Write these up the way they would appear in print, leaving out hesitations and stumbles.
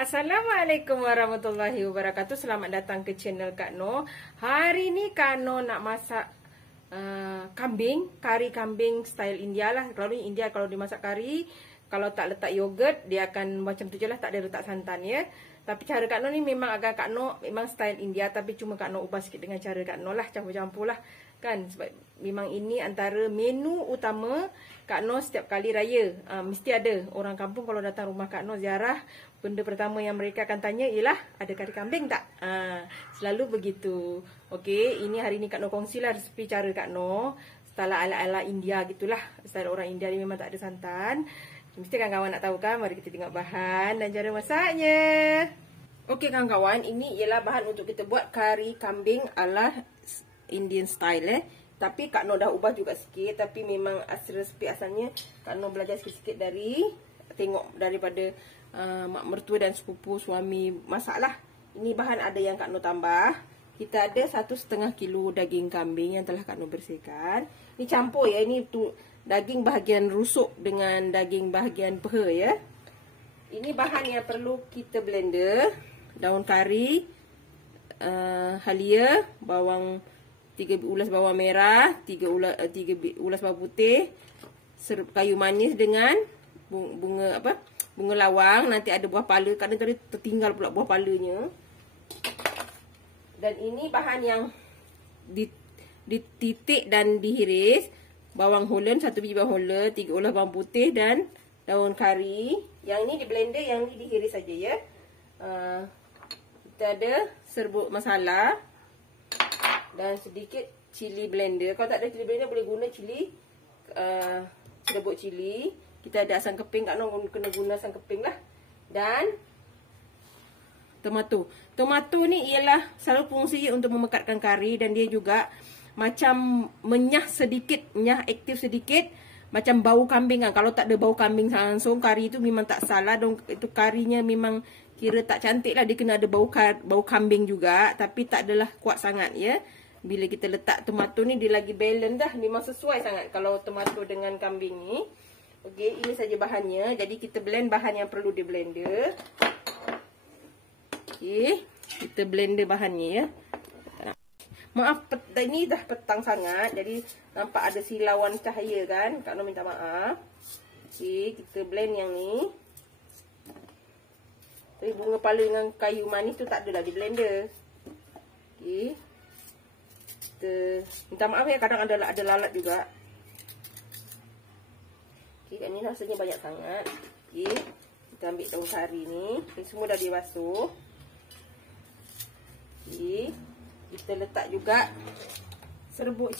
Assalamualaikum warahmatullahi wabarakatuh. Selamat datang ke channel Kak Noh. Hari ni Kak Noh nak masak kambing, kari kambing style India lah. Kalau India kalau dimasak kari, kalau tak letak yogurt, dia akan macam tu je lah, tak ada letak santan ya. Tapi cara Kak Noh ni memang agak Kak Noh memang style India, tapi cuma Kak Noh ubah sikit dengan cara Kak Noh lah, campur-campur lah kan. Sebab memang ini antara menu utama Kak Noh setiap kali raya. Mesti ada orang kampung kalau datang rumah Kak Noh ziarah, benda pertama yang mereka akan tanya ialah ada kari kambing tak? Selalu begitu. Okey, ini hari ni Kak Noh kongsilah resepi cara Kak Noh style ala-ala India gitulah. Style orang India ni memang tak ada santan. Mesti kawan-kawan nak tahu kan? Mari kita tengok bahan dan cara masaknya. Okey kawan-kawan, ini ialah bahan untuk kita buat kari kambing ala Indian style Tapi Kak Noh dah ubah juga sikit. Tapi memang resepi asalnya Kak Noh belajar sikit-sikit dari tengok daripada mak mertua dan sepupu suami masak lah. Ini bahan ada yang Kak Noh tambah. Kita ada 1,5 kilo daging kambing yang telah Kak Noh bersihkan. Ini campur ya. Ini tu daging bahagian rusuk dengan daging bahagian peha ya. Ini bahan yang perlu kita blender. Daun kari, halia, bawang 3 ulas bawang merah, 3 ulas bawang putih, kayu manis dengan bunga lawang. Nanti ada buah pala, kadang tadi tertinggal pula buah palanya. Dan ini bahan yang dititik dan dihiris. Bawang holland, 1 biji bawang holland, 3 ulas bawang putih dan daun kari. Yang ini di blender, yang ini dihiris saja ya. Kita ada serbuk masala dan sedikit cili blender. Kalau tak ada cili blender boleh guna cili serbuk cili. Kita ada asam keping, Kak Noh kena guna asam keping lah. Dan tomato. Tomato ni ialah selalu fungsi untuk memekatkan kari dan dia juga macam menyah sedikit, menyah aktif sedikit, macam bau kambing kan. Kalau tak ada bau kambing langsung, kari itu memang tak salah. Itu karinya memang kira tak cantik lah. Dia kena ada bau kambing juga, tapi tak adalah kuat sangat ya. Bila kita letak tomato ni, dia lagi balance dah. Memang sesuai sangat kalau tomato dengan kambing ni. Okey, ini saja bahannya. Jadi kita blend bahan yang perlu di blender. Okey, kita blender bahannya ya. Maaf, ini dah petang sangat, jadi nampak ada silauan cahaya kan. Kak Noh minta maaf. Okey, kita blend yang ni. Tapi bunga pala dengan kayu manis tu tak adalah di blender. Okey. Kita minta maaf ya, kadang ada lalat juga. Okey, kat ni rasanya banyak sangat. Okey, kita ambil daun kari ni. Ini semua dah dibasuh. Okey. Kita letak juga serbuk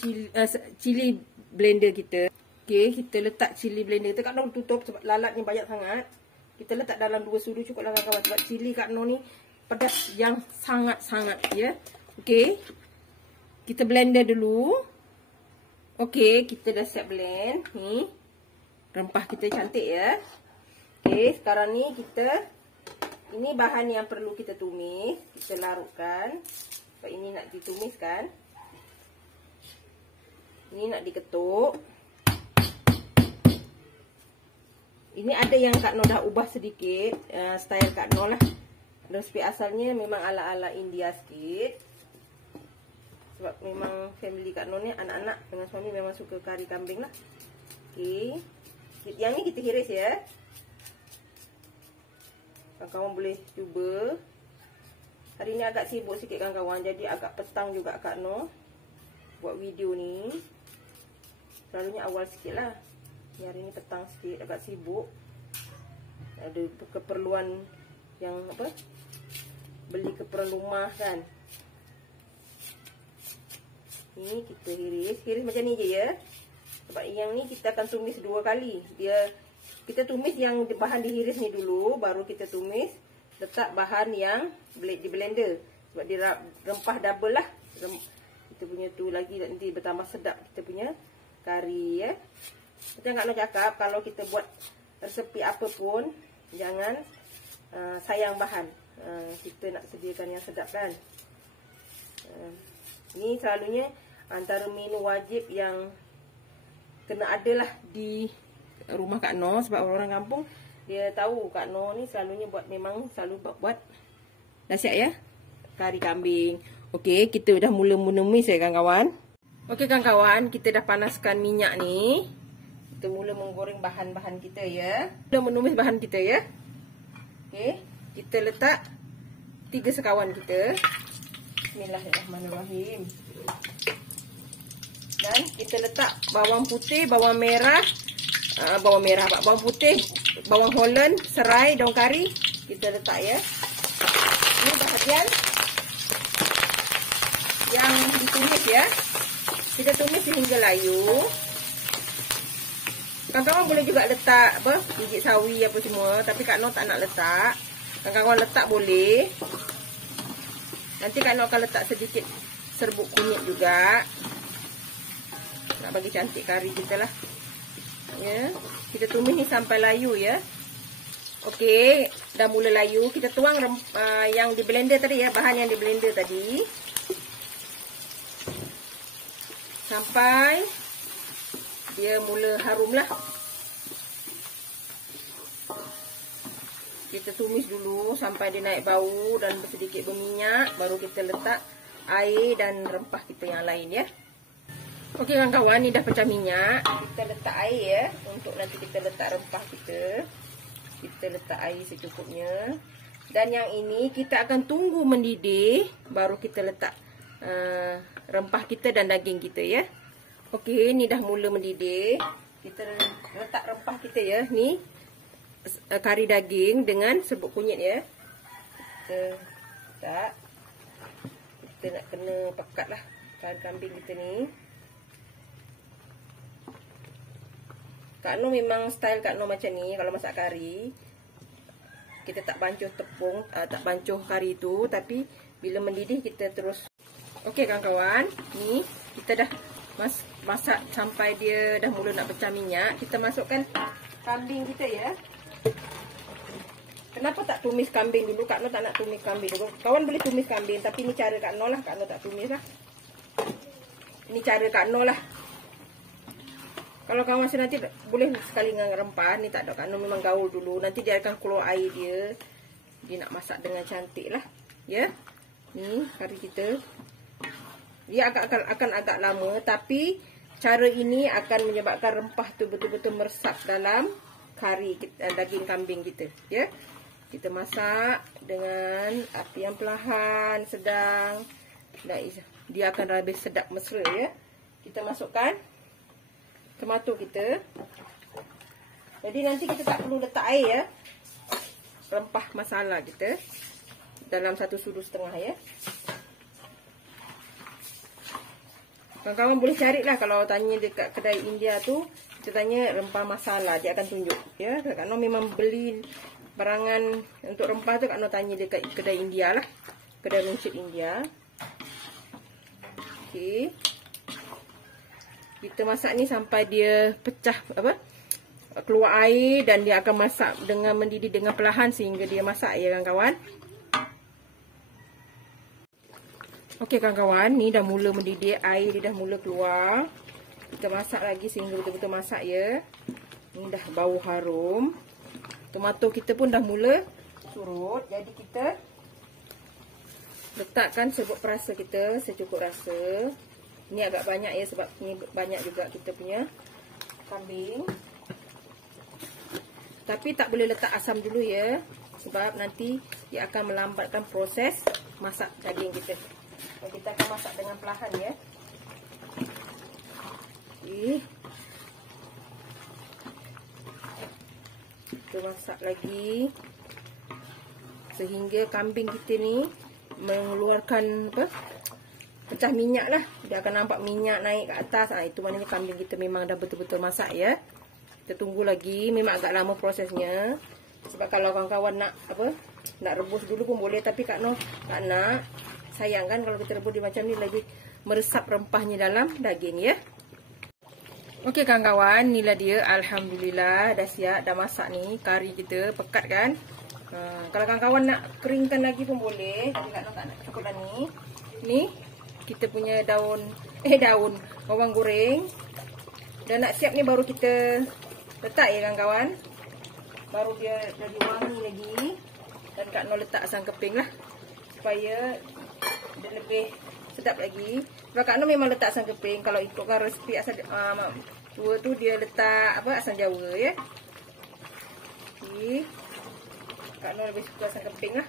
cili blender kita. Okey, kita letak cili blender kita. Kak Noh tutup sebab lalatnya banyak sangat. Kita letak dalam 2 sudu cukup lah kawan-kawan. Sebab cili Kak Noh ni pedas yang sangat-sangat ya. Okey. Kita blender dulu. Okey, kita dah siap blend. Ni. Rempah kita cantik ya. Okey, sekarang ni ini bahan yang perlu kita tumis. Kita larutkan. Sebab ini nak ditumis kan. Ini nak diketuk. Ini ada yang Kak Noh dah ubah sedikit. Style Kak Noh lah. Resepi asalnya memang ala-ala India sikit. Sebab memang family Kak Noh ni, anak-anak dengan suami memang suka kari kambing lah. Okey. Yang ni kita hiris ya. Kawan-kawan boleh cuba. Hari ni agak sibuk sikit kawan-kawan. Jadi agak petang juga Kak Noh buat video ni. Selalunya awal sikit lah. Hari ni petang sikit, agak sibuk. Ada keperluan yang beli keperluan rumah kan. Ni kita hiris. Hiris macam ni je ya. Sebab yang ni kita akan tumis 2 kali. Kita tumis yang bahan dihiris ni dulu, baru kita tumis letak bahan yang di blender. Sebab dia rempah double lah. Kita punya tu lagi nanti bertambah sedap kita punya kari ya. Kita Kak Noh cakap kalau kita buat resepi apa pun, jangan sayang bahan. Kita nak sediakan yang sedap kan. Ini selalunya antara menu wajib yang kena ada lah di rumah Kak Noh. Sebab orang kampung Dia tahu Kak Noh ni selalunya memang selalu buat nasihat ya, kari kambing. Okey, kita dah mula menumis ya kawan-kawan. Okey kawan-kawan, kita dah panaskan minyak ni. Kita mula menggoreng bahan-bahan kita ya. Kita menumis bahan kita ya. Okey, kita letak 3 sekawan kita. Bismillahirrahmanirrahim. Dan kita letak bawang putih, bawang merah, bawang putih, bawang Holland, serai, daun kari. Kita letak ya. Ini bahagian yang ditumis ya. Kita tumis sehingga layu. Kawan-kawan boleh juga letak biji sawi apa semua, tapi Kak Noh tak nak letak. Kawan-kawan letak boleh. Nanti Kak Noh akan letak sedikit serbuk kunyit juga. Nak bagi cantik kari kita lah. Ya, kita tumis ni sampai layu ya. Okey, dah mula layu. Kita tuang yang di blender tadi ya, bahan yang di blender tadi. Sampai dia mula harum lah. Kita tumis dulu sampai dia naik bau dan sedikit berminyak. Baru kita letak air dan rempah kita yang lain ya. Okey kawan-kawan, ni dah pecah minyak. Kita letak air ya. Untuk nanti kita letak rempah kita. Kita letak air secukupnya. Dan yang ini kita akan tunggu mendidih. Baru kita letak rempah kita dan daging kita ya. Okey, ni dah mula mendidih. Kita letak rempah kita ya. Ni kari daging dengan serbuk kunyit ya. Kita letak. Kita nak kena pekat lah kari kambing kita ni. Kak Noh memang style Kak Noh macam ni. Kalau masak kari, kita tak bancuh tepung, tak bancuh kari tu. Tapi bila mendidih kita terus. Okey kawan-kawan, ni kita dah masak sampai dia dah mula nak pecah minyak. Kita masukkan kambing kita ya. Kenapa tak tumis kambing dulu? Kak Noh tak nak tumis kambing dulu. Kawan boleh tumis kambing, tapi ni cara Kak Noh lah. Kak Noh tak tumis lah. Ini cara Kak Noh lah. Kalau kawan masih nanti boleh sekali dengan rempah. Ni tak ada, Kak Noh memang gaul dulu. Nanti dia akan keluar air dia. Dia nak masak dengan cantik lah. Ya. Ni kari kita. Dia akan agak lama. Tapi cara ini akan menyebabkan rempah tu betul-betul meresap dalam kari kita, daging kambing kita. Ya. Kita masak dengan api yang perlahan, sedang. Dia akan lebih sedap mesra ya. Kita masukkan tomato kita. Jadi nanti kita tak perlu letak air ya. Rempah masala kita dalam 1,5 sudu ya. Kawan-kawan boleh carilah kalau tanya dekat kedai India tu, kita tanya rempah masala, dia akan tunjuk ya. Kak Noh memang beli barangan untuk rempah tu, Kak Noh tanya dekat kedai India lah. Kedai runcit India. Okey. Kita masak ni sampai dia pecah keluar air dan dia akan masak dengan mendidih dengan perlahan sehingga dia masak ya kawan-kawan. Okey kawan-kawan, ni dah mula mendidih, air dia dah mula keluar. Kita masak lagi sehingga betul-betul masak ya. Ni dah bau harum. Tomato kita pun dah mula surut. Jadi kita letakkan serbuk perasa kita secukup rasa. Ini agak banyak ya sebab ni banyak juga kita punya kambing. Tapi tak boleh letak asam dulu ya. Sebab nanti dia akan melambatkan proses masak daging kita. Dan kita akan masak dengan perlahan ya. Okay. Kita masak lagi sehingga kambing kita ni mengeluarkan pecah minyak lah. Dia akan nampak minyak naik ke atas. Itu maknanya kambing kita memang dah betul-betul masak ya. Kita tunggu lagi. Memang agak lama prosesnya. Sebab kalau kawan-kawan nak nak rebus dulu pun boleh. Tapi Kak Noh tak nak. Sayang kan kalau kita rebus dia macam ni, lebih meresap rempahnya dalam daging ya. Okey kawan-kawan, inilah dia. Alhamdulillah dah siap, dah masak ni. Kari kita pekat kan. Kalau kawan-kawan nak keringkan lagi pun boleh. Tapi Kak Noh tak nak cukup dah ni. Ni kita punya daun bawang goreng. Dan nak siap ni baru kita letak ya kawan-kawan. baru dia jadi wangi lagi. Dan Kak Noh letak asam keping lah supaya dia lebih sedap lagi. Kalau Kak Noh memang letak asam keping, kalau ikutkan resepi asam tua tu dia letak asam jawa ya. Okay. Kak Noh lebih suka asam keping lah.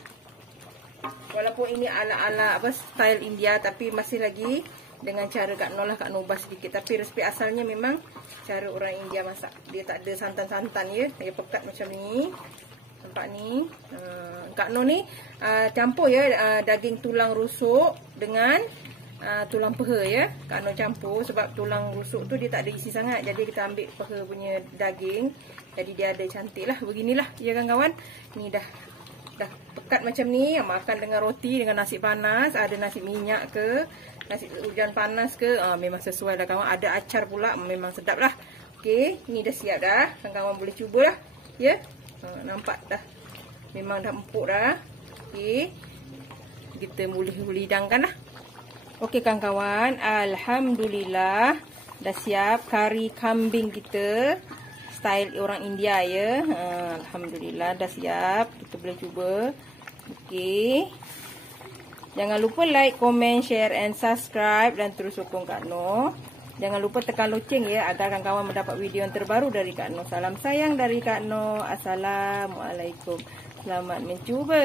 Walaupun ini ala-ala style India, tapi masih lagi dengan cara Kak Noh lah. Kak Noh ubah sedikit, tapi resepi asalnya memang cara orang India masak. Dia tak ada santan-santan ya. Dia pekat macam ni. Nampak ni. Kak Noh ni campur ya daging tulang rusuk dengan tulang peha ya. Kak Noh campur sebab tulang rusuk tu dia tak ada isi sangat. Jadi kita ambil peha punya daging. Jadi dia ada cantik lah. Beginilah ya kawan-kawan. Ni dah pekat macam ni. Makan dengan roti, dengan nasi panas. Ada nasi minyak ke, nasi hujan panas ke, memang sesuai dah kawan. Ada acar pula, memang sedap lah. Okey, ni dah siap dah. Kawan-kawan boleh cuba lah ya. Nampak dah, memang dah empuk dah. Okey, kita boleh hidangkan lah. Okey kawan-kawan, alhamdulillah dah siap kari kambing kita style orang India ya. Alhamdulillah dah siap, kita boleh cuba. Okey, jangan lupa like, comment, share and subscribe dan terus sokong Kak Noh. Jangan lupa tekan loceng ya agar kawan-kawan mendapat video yang terbaru dari Kak Noh. Salam sayang dari Kak Noh. Assalamualaikum. Selamat mencuba.